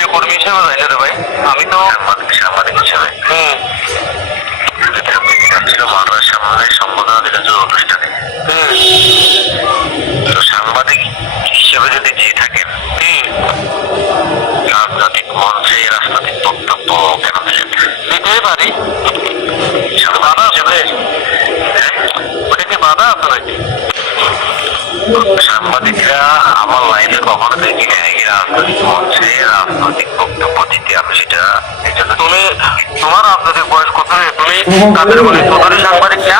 হিসেবে যাই রে ভাই? আমি তো সাংবাদিক হিসেবে। হুম। ছিল মানুষের সামনে সম্বোধনা যে অনুষ্ঠানে তো সাংবাদিক হিসেবে যদি দিয়ে থাকেন হুম। রাজনৈতিক মঞ্চে রাজনৈতিক বক্তব্য কেন দিলেন? দিতেই পারি। সাংবাদিক হিসেবে হ্যাঁ? ওটা কি বাধা আছে নাকি সাংবাদিকরা আমার লাইফে কখনো দেখি না এই রাজনৈতিক মঞ্চে রাজনৈতিক বক্তব্য দিতে আমি সেটা তুমি তোমার রাজনৈতিক বয়স কত? তুমি কাদের বলি চৌধুরী সাংবাদিক না?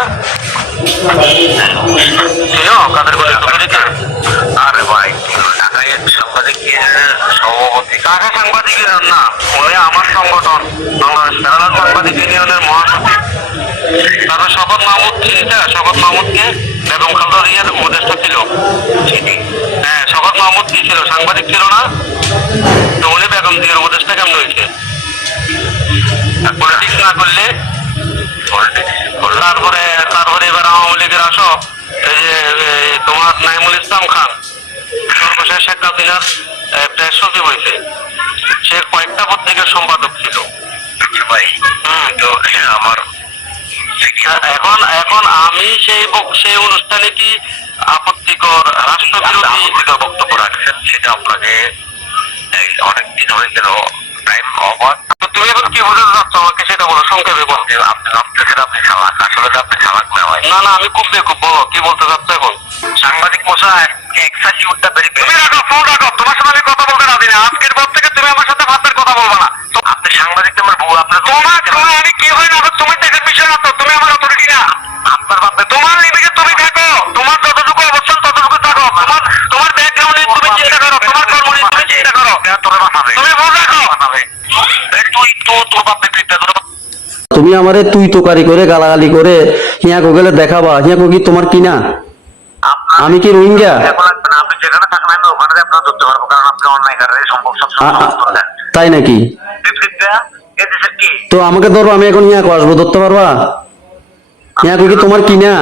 কাদের বলি চৌধুরীকে আরে ভাই ঢাকায় সাংবাদিকের সভাপতি। কাকে সাংবাদিকের না উনি আমার সংগঠন বাংলাদেশ সাংবাদিক ইউনিয়নের মহাসচিব। তারপর শপথ মাহমুদ চিনিটা শপথ মাহমুদকে বেগম খালদা জিয়ার উপদেষ্টা ছিল। হ্যাঁ শপথ মাহমুদ কি ছিল? সাংবাদিক ছিল না? তো উনি বেগম জিয়ার উপদেষ্টা কেমন হয়েছে? পলিটিক্স না করলে? তারপরে তারপরে এবার আওয়ামী লীগের আসো। এই যে তোমার নাইমুল ইসলাম খান, সর্বশেষ শেখ হাসিনার প্রেস সচিব হয়েছে। সে কয়েকটা সেই সেই অনুষ্ঠানে কি আপত্তিকর রাষ্ট্রবিরোধী বক্তব্য রাখছেন সেটা আপনাকে হয়ে গেল টাইম অবাক তুমি এখন কি বোঝাতে চাচ্ছ আমাকে সেটা বলো সংক্ষেপে বলো। আপনি ভাবতেছেন আপনি চালাক আসলে আপনি চালাক না ভাই। না না আমি খুব বেকুব বলো কি বলতে চাচ্ছ এখন? সাংবাদিক মশাই এক্সাকিউটটা ভেরি তুমি রাখো ফোন রাখো তোমার সাথে আমি কথা বলতে রাজি না। আজকের পর থেকে তুমি আমার সাথে ভাতের কথা বলবা না তো- আপনি সাংবাদিক আমার বউ আপনার তোমার তোমার আমি কি হয় না হবে তোমার দেখার বিষয় না তো তুমি আমার অথরিটি না আপনার বাপে তোমার লিমিটে তুমি থাকো তোমার যতটুকু অবস্থান ততটুকু থাকো তোমার তোমার ব্যাকগ্রাউন্ড নিয়ে তুমি চিন্তা করো তোমার কর্ম নিয়ে তুমি চিন্তা করো তোর বানাবে তুমি ভুল রাখো বানাবে তুই তো তোর বাপে পিঠটা তোর বাপ- তুমি আমারে তুই তোকারি করে গালাগালি করে হিয়া গেলে দেখাবা। হিয়া কি তোমার কিনা? আমি কি রোহিঙ্গা? তাই নাকি? কি? তো আমাকে ধরো আমি এখন হিয়াকো আসব ধরতে পারবা? হিয়াকো কি তোমার কিনা?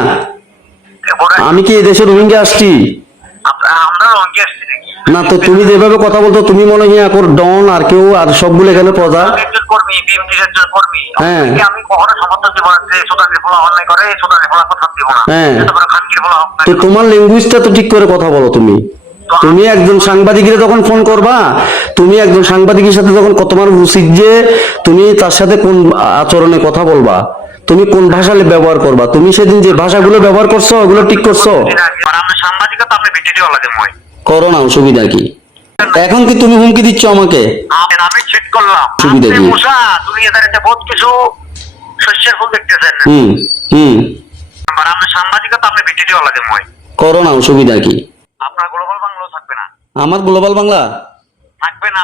আমি কি এই দেশে রোহিঙ্গা আসছি? না তো তুমি যেভাবে কথা বলতো তুমি মনে হয় ডন আর কেউ আর সবগুলো এখানে প্রজা। কর্মী একজন কর্মী হ্যাঁ। আমি কখনো সমর্থন দিব না যে ফলা অন্যায় করে ফলা কথা দিব না হ্যাঁ। তো তোমার ল্যাঙ্গুয়েজটা তো ঠিক করে কথা বলো তুমি তুমি একজন সাংবাদিকের যখন ফোন করবা তুমি একজন সাংবাদিকের সাথে যখন তোমার উচিত যে তুমি তার সাথে কোন আচরণে কথা বলবা তুমি কোন ভাষা ব্যবহার করবা তুমি সেদিন যে ভাষাগুলো ব্যবহার করছ ওগুলো ঠিক করছ করো না অসুবিধা কি এখন কি তুমি হুমকি দিচ্ছ আমাকে? আমি চেক করলাম। সুবিধা কি? মুসা বহুত কিছু শস্যের ফুল দেখতেছেন। হুম হুম। আমার আমি সাংবাদিকতা আপনি ভিডিও লাগে মই। করোনা অসুবিধা কি আপনার গ্লোবাল বাংলা থাকবে না। আমার গ্লোবাল বাংলা থাকবে না।